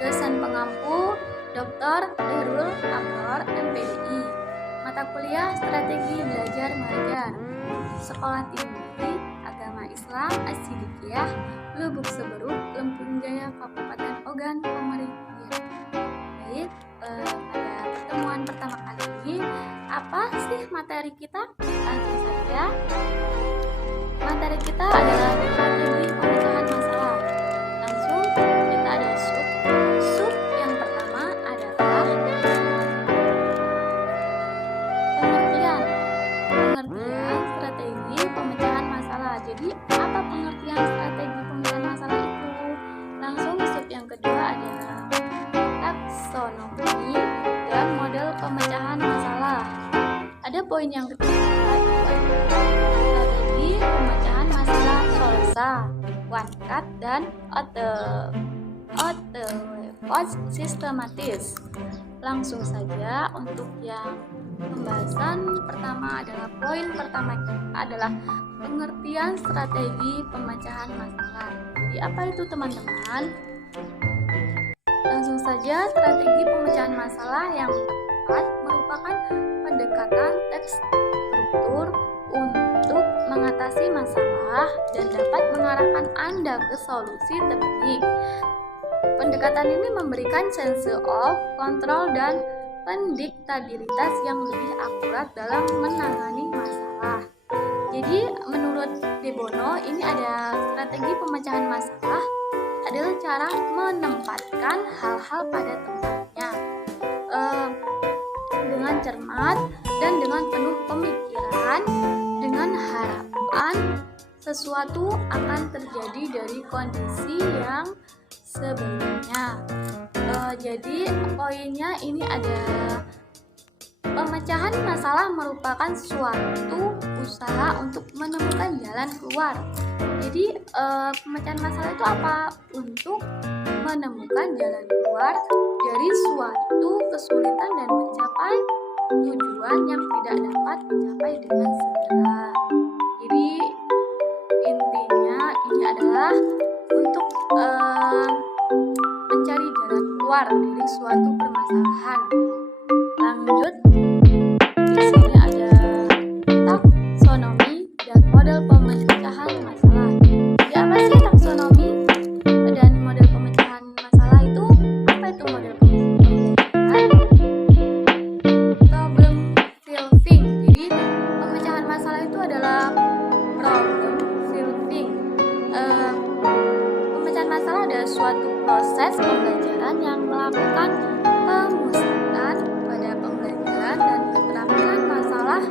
dosen pengampu Dr. Khairul Abror, MPDI. Mata kuliah Strategi Belajar Mengajar, Sekolah Tinggi Agama Islam As-Siddiqiyah, Lubuk Seberuk, Lempung Jaya, Kabupaten Ogan Komering. Baik, pada pertemuan pertama kali ini, apa sih materi kita? Langsung saja. Materi kita adalah strategi pemecahan masalah. Langsung kita ada sub. Sub yang pertama adalah pengertian strategi pemecahan masalah. Jadi apa pengertian strategi pemecahan masalah itu? Langsung sub yang kedua adalah taksonomi dan model pemecahan masalah. Ada poin yang ketiga, strategi pemecahan masalah SOLSA, one cut dan sistematis. Langsung saja untuk yang pembahasan pertama adalah poin pertama adalah pengertian strategi pemecahan masalah. Jadi apa itu teman-teman? Langsung saja, strategi pemecahan masalah yang tepat merupakan pendekatan struktur untuk mengatasi masalah dan dapat mengarahkan Anda ke solusi terbaik. Pendekatan ini memberikan sense of control dan prediktabilitas yang lebih akurat dalam menangani masalah. Jadi menurut De Bono, ini ada strategi pemecahan masalah adalah cara menempatkan hal-hal pada tempatnya dengan cermat dan dengan penuh pemikiran, dengan harapan sesuatu akan terjadi dari kondisi yang sebelumnya. Jadi poinnya ini ada pemecahan masalah merupakan suatu usaha untuk menemukan jalan keluar. Jadi pemecahan masalah itu apa? Untuk menemukan jalan keluar dari suatu kesulitan dan mencapai tujuan yang tidak dapat dicapai dengan segera. Jadi intinya ini adalah untuk mencari jalan keluar dari suatu permasalahan. Lanjut, di sini ada taksonomi dan model pemecahan masalah. Jadi apa sih taksonomi dan model pemecahan masalah itu? Apa itu model pemecahan? Problem solving. Jadi pemecahan masalah itu adalah problem solving. Pemecahan masalah adalah suatu proses pembelajaran yang melakukan pemusatan pada pembelajaran dan keterampilan masalah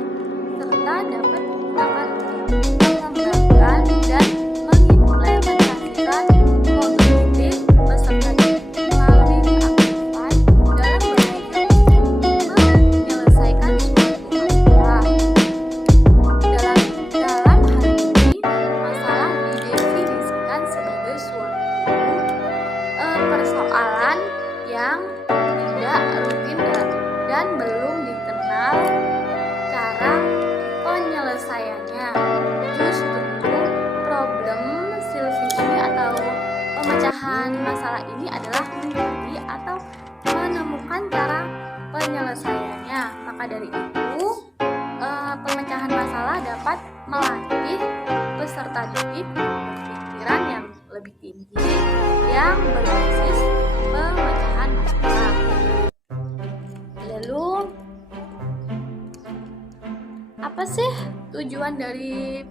serta dapat digunakan untuk mengembangkan dan mengimplementasikan kognitif peserta didik melalui keaktifan dalam berpikir untuk menyelesaikan suatu masalah. Dalam hal ini, masalah didefinisikan sebagai suatu persoalan yang tidak rutin dan belum dikenal cara penyelesaiannya. Justru problem solving ini atau pemecahan masalah ini adalah mencari atau menemukan cara penyelesaiannya. Maka dari itu, pemecahan masalah dapat melatih peserta didik berpikiran yang lebih tinggi yang berbasis pemecahan masalah. Lalu apa sih tujuan dari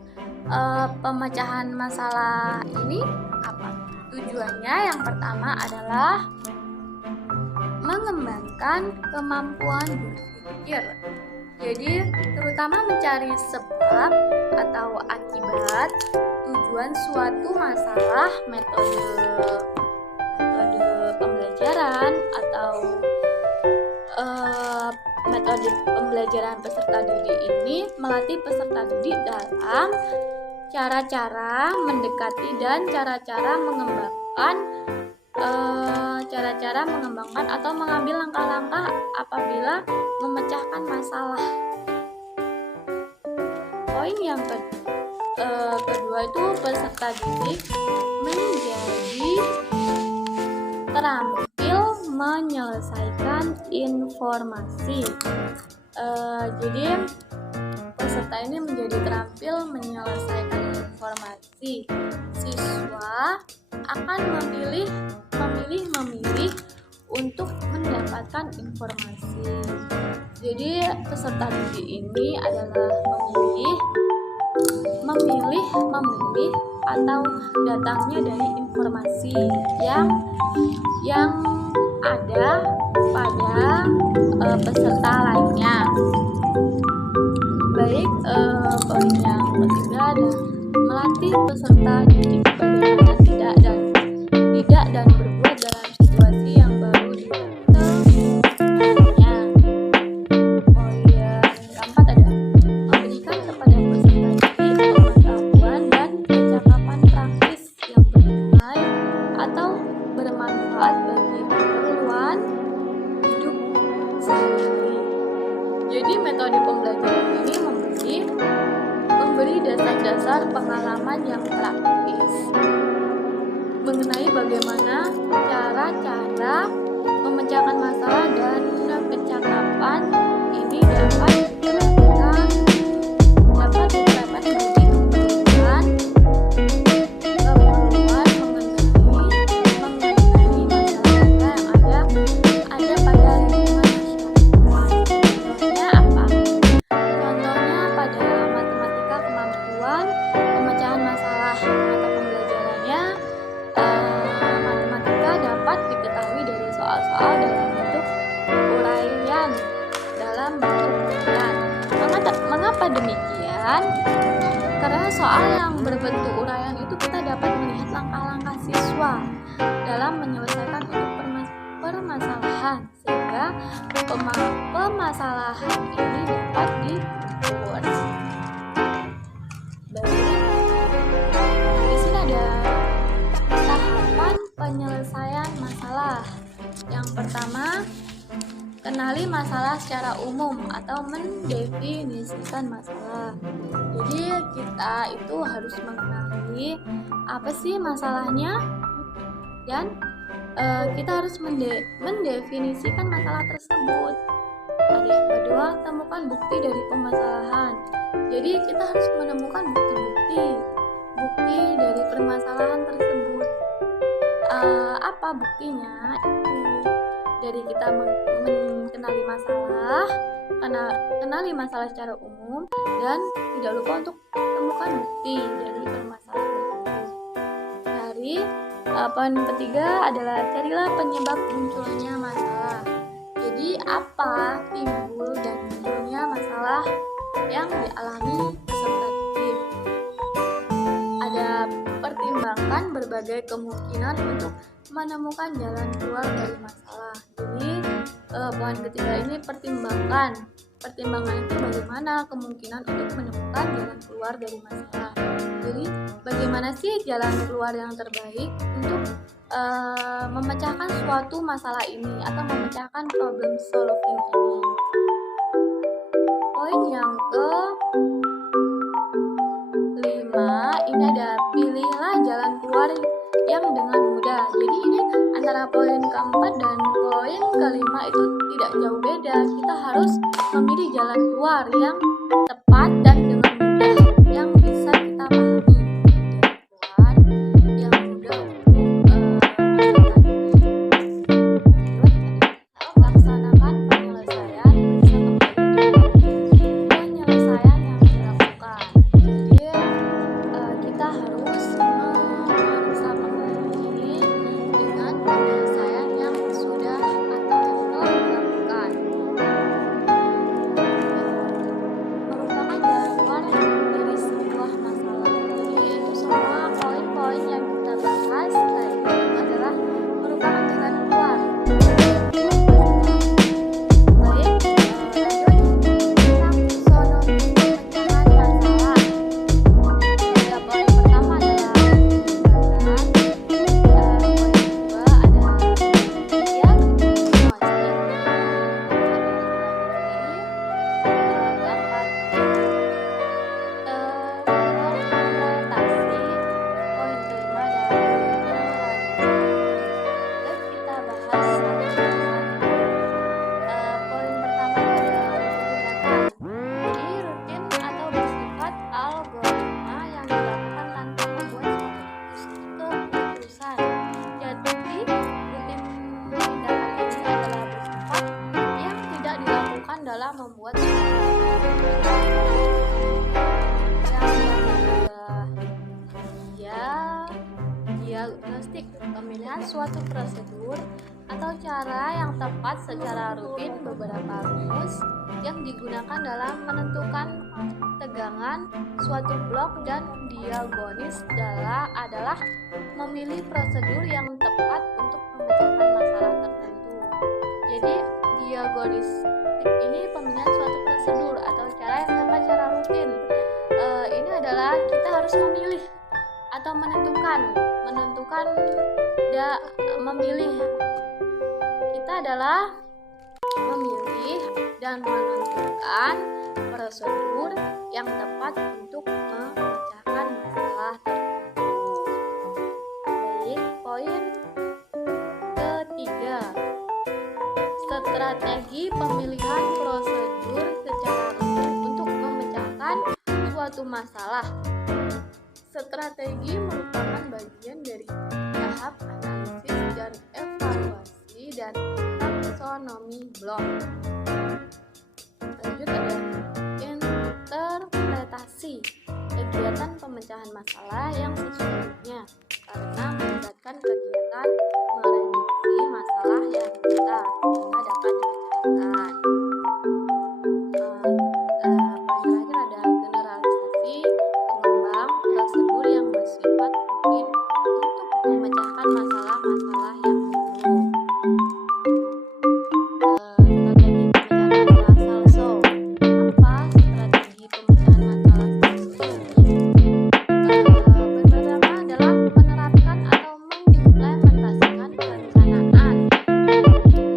pemecahan masalah ini? Apa? Tujuannya yang pertama adalah mengembangkan kemampuan berpikir. Jadi terutama mencari sebab atau akibat tujuan suatu masalah, metode pembelajaran atau metode pembelajaran peserta didik ini melatih peserta didik dalam cara-cara mendekati dan cara-cara mengembangkan atau mengambil langkah-langkah apabila memecahkan masalah. Poin yang kedua itu peserta didik menjadi terampil menyelesaikan informasi. Jadi peserta ini menjadi terampil menyelesaikan informasi. Siswa akan memilih untuk mendapatkan informasi. Jadi peserta didik ini adalah memilih atau datangnya dari informasi yang ada pada peserta lainnya. Baik, poin yang ketiga ada melatih peserta didik bagaimana tidak dan berbuat dalam situasi yang baru ditemukannya. Poin yang keempat ada memberikan kepada peserta didik pengetahuan dan percakapan praktis yang bernilai atau bermanfaat bagi keperluan hidup sehari-hari. Jadi metode pembelajaran ini memberi dasar-dasar pengalaman yang praktis mengenai bagaimana cara-cara memecahkan masalah dan percakapan ini dapat diterapkan bagi keperluan mengenai masalah yang ada pada lingkungan masyarakat. Contohnya apa? Contohnya pada matematika, kemampuan pemecahan masalah mata pembelajarannya matematika dapat diketahui dari soal-soal dalam bentuk uraian. Mengapa demikian? Karena soal yang berbentuk uraian itu kita dapat melihat langkah-langkah siswa dalam menyelesaikan untuk permasalahan, sehingga permasalahan ini dapat diukur. Baik, di sini ada tahapan penyelesaian masalah. Yang pertama, kenali masalah secara umum atau mendefinisikan masalah. Jadi kita itu harus mengenali apa sih masalahnya, dan kita harus mendefinisikan masalah tersebut. Ada yang kedua, temukan bukti dari permasalahan. Jadi kita harus menemukan bukti dari permasalahan tersebut. Apa buktinya? Dari kita mengenali kenali masalah secara umum, dan tidak lupa untuk temukan bukti dari permasalahan tersebut. Poin ketiga adalah carilah penyebab munculnya masalah. Jadi apa timbul dan munculnya masalah yang dialami peserta didik? Ada pertimbangkan berbagai kemungkinan untuk menemukan jalan keluar dari masalah. Jadi poin ketiga ini pertimbangan itu bagaimana kemungkinan untuk menemukan jalan keluar dari masalah. Jadi bagaimana sih jalan keluar yang terbaik untuk memecahkan suatu masalah ini atau memecahkan problem solving ini. Poin yang ke-5 ini ada pilihlah jalan keluar yang dengan mudah. Jadi ini antara poin keempat dan poin kelima itu tidak jauh beda. Kita harus memilih jalan keluar yang tepat dan dengan mudah, yang bisa kita pahami. Jalan keluar yang mudah untuk laksanakan penyelesaian yang dilakukan. Jadi kita harus memeriksa kembali dengan penyelesaian yang sudah atau yang telah dilakukan. Merupakan jalan prosedur atau cara yang tepat secara rutin. Beberapa rumus yang digunakan dalam menentukan tegangan suatu blok dan diagonis adalah memilih prosedur yang tepat untuk memecahkan masalah tertentu. Jadi diagonis ini pemilihan suatu prosedur atau cara yang tepat secara rutin. Ini adalah kita harus memilih atau memilih. Kita adalah memilih dan menentukan prosedur yang tepat untuk memecahkan masalah tertentu. Baik, poin ketiga, strategi pemilihan prosedur secara rutin untuk memecahkan suatu masalah. Strategi merupakan bagian dari tahap analisis dan evaluasi dan taksonomi blok. Lanjut ada interpretasi, kegiatan pemecahan masalah yang sesungguhnya karena melibatkan kegiatan merediksi masalah yang nyata sehingga dapat dipecahkan. Terakhir ada generalisasi, pengembang prosedur yang bersifat rutin untuk memecahkan masalah-masalah yang baru. Strategi pemecahan masalah SALSO. Apa strategi pemecahan masalah SALSO? Pertama adalah menerapkan atau mengimplementasikan perencanaan.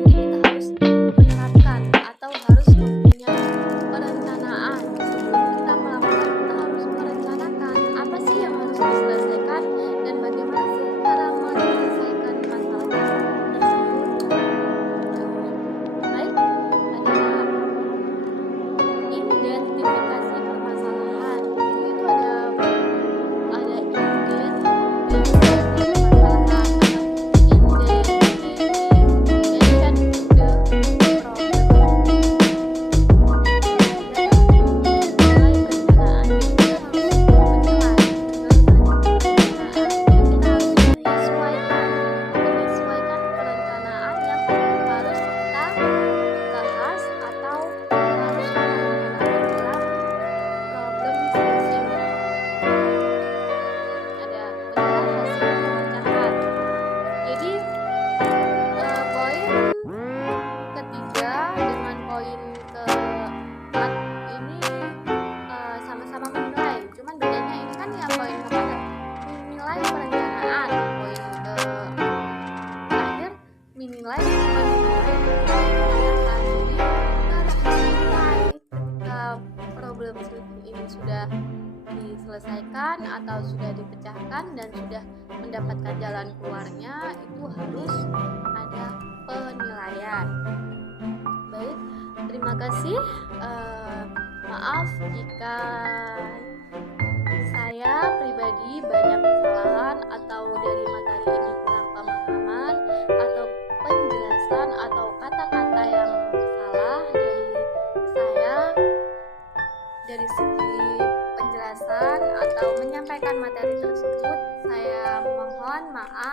Kita harus menerapkan atau harus mempunyai perencanaan. Sebelum kita melakukan, kita harus merencanakan apa sih yang harus diselesaikan dan bagaimana sih cara menyelesaikan masalah tersebut. Baik, ada identifikasi permasalahan. Jadi itu ada identifikasi permasalahan, identification the problem. Mulai perencanaan, kita harus menyesuaikan perencanaan yang harus kita bahas atau harus merencanakan dalam problem solving. Ada penilai hasil pemecahan. Jadi poin ketiga dengan poin keempat ini sama-sama menilai. Cuman bedanya ini kan yang poin keempat menilai perencanaan, poin terakhir menilai pemecahan. Jadi harus menilai ketika problem solving ini sudah diselesaikan atau sudah dipecahkan dan sudah mendapatkan jalan keluarnya, itu harus ada penilaian. Baik, terima kasih. Maaf jika saya pribadi banyak kesalahan atau dari materi ini kurang pemahaman atau penjelasan atau kata-kata yang salah dari saya dari segi penjelasan atau menyampaikan materi tersebut. Saya mohon maaf.